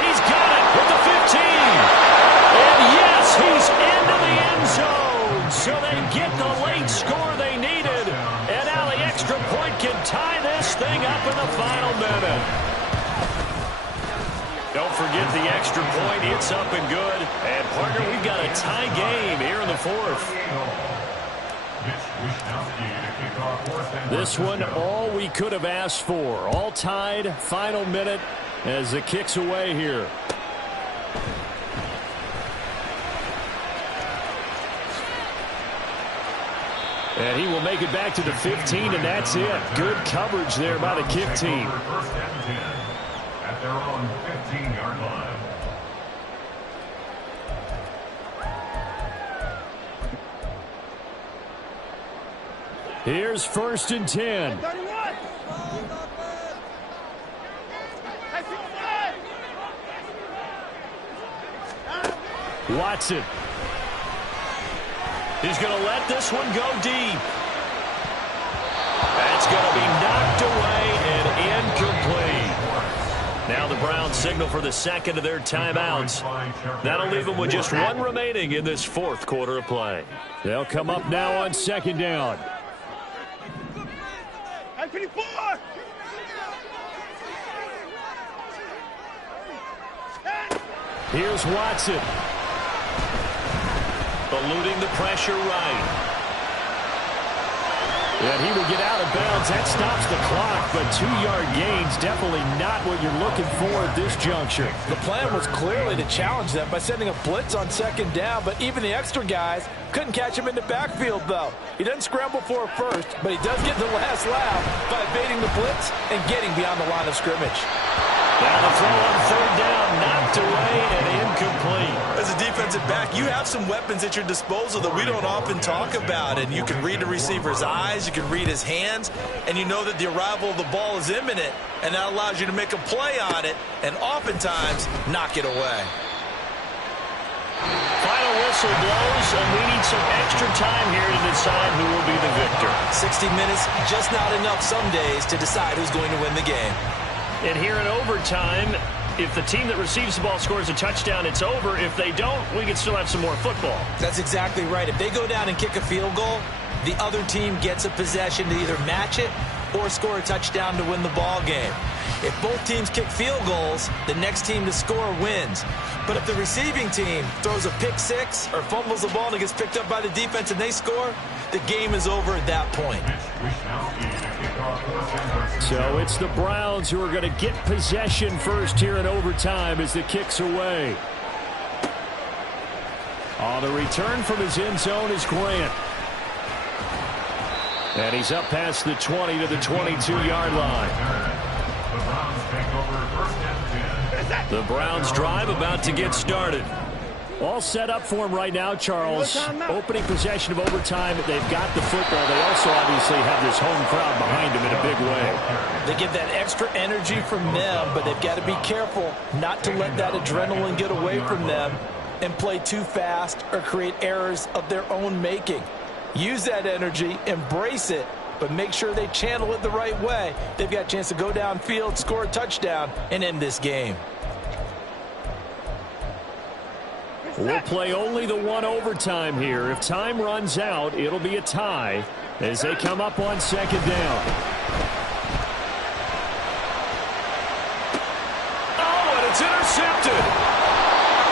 He's got it with the 15. And yes, he's into the end zone. So they get the late score they needed. And now the extra point can tie this thing up in the final minute. Don't forget the extra point. It's up and good. And, partner, we've got a tie game here in the fourth. This one, all we could have asked for. All tied, final minute as the kick's away here. And he will make it back to the 15, and that's it. Good coverage there by the kick team. First and 10 at their own 15-yard line. Here's 1st and 10. 31. Watson. He's going to let this one go deep. That's going to be knocked away and incomplete. Now the Browns signal for the second of their timeouts. That'll leave them with just one remaining in this 4th quarter of play. They'll come up now on 2nd down. 54. Here's Watson. Eluding the pressure right. And he will get out of bounds. That stops the clock, but 2-yard gains definitely not what you're looking for at this juncture. The plan was clearly to challenge them by sending a blitz on 2nd down, but even the extra guys couldn't catch him in the backfield, though. He doesn't scramble for a first, but he does get the last laugh by evading the blitz and getting beyond the line of scrimmage. Now the throw on 3rd down, knocked away and incomplete. As a defensive back, you have some weapons at your disposal that we don't often talk about. And you can read the receiver's eyes, you can read his hands, and you know that the arrival of the ball is imminent. And that allows you to make a play on it and oftentimes knock it away. Final whistle blows, and we need some extra time here to decide who will be the victor. 60 minutes, just not enough some days to decide who's going to win the game. And here in overtime, if the team that receives the ball scores a touchdown, it's over. If they don't, we can still have some more football. That's exactly right. If they go down and kick a field goal, the other team gets a possession to either match it or score a touchdown to win the ball game. If both teams kick field goals, the next team to score wins. But if the receiving team throws a pick six or fumbles the ball and it gets picked up by the defense and they score, the game is over at that point. So it's the Browns who are going to get possession first here in overtime as the kick's away. On the return from his end zone is Grant. And he's up past the 20 to the 22-yard line. The Browns drive about to get started. All set up for him right now, Charles. Opening possession of overtime. They've got the football. They also obviously have this home crowd behind them in a big way. They get that extra energy from them, but they've got to be careful not to let that adrenaline get away from them and play too fast or create errors of their own making. Use that energy, embrace it, but make sure they channel it the right way. They've got a chance to go downfield, score a touchdown, and end this game. We'll play only the one overtime here. If time runs out, it'll be a tie as they come up on 2nd down. Oh, and it's intercepted.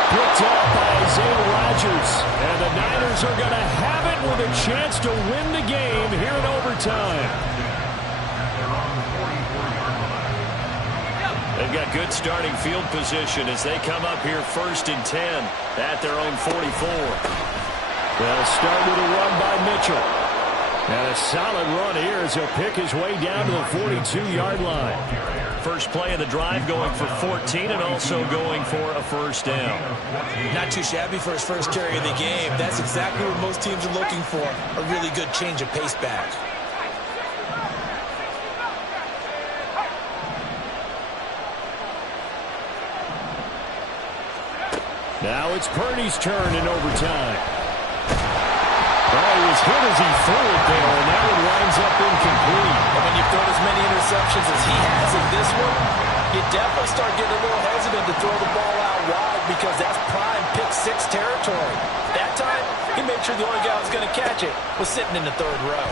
Picked up by Isaiah Rodgers. And the Niners are going to have it with a chance to win the game here in overtime. They've got good starting field position as they come up here 1st and 10 at their own 44. They'll start with a run by Mitchell. And a solid run here as he'll pick his way down to the 42-yard line. First play of the drive going for 14 and also going for a 1st down. Not too shabby for his first carry of the game. That's exactly what most teams are looking for, a really good change of pace back. Now it's Purdy's turn in overtime. Oh, he was hit as he threw it there, and that one winds up incomplete. And when you throw as many interceptions as he has in this one, you definitely start getting a little hesitant to throw the ball out wide because that's prime pick six territory. That time, he made sure the only guy who was going to catch it was sitting in the 3rd row.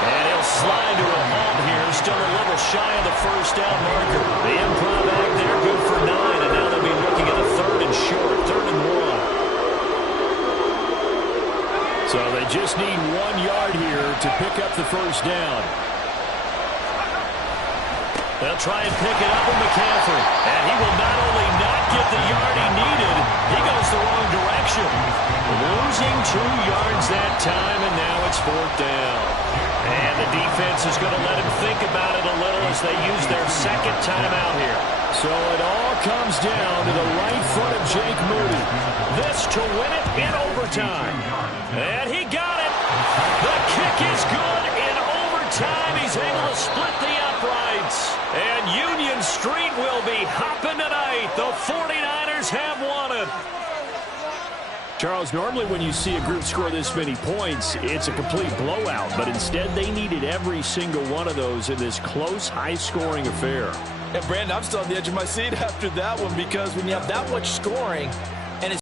And he'll slide to a halt here, still a little shy of the 1st down marker. The improv act there, good for 9, and now they'll be looking at a 3rd and short, 3rd and 1. So they just need 1 yard here to pick up the 1st down. They'll try and pick it up with McCaffrey. And he will not only not get the yard he needed, he goes the wrong direction. Losing 2 yards that time, and now it's 4th down. And the defense is going to let him think about it a little as they use their 2nd timeout here. So it all comes down to the right foot of Jake Moody. This to win it in overtime. overtime. And he got it. The kick is good. In overtime, he's able to split the uprights. And Union Street will be hopping tonight. The 49ers have won it. Charles, normally when you see a group score this many points, it's a complete blowout. But instead, they needed every single one of those in this close, high-scoring affair. And, Brandon, I'm still on the edge of my seat after that one because when you have that much scoring,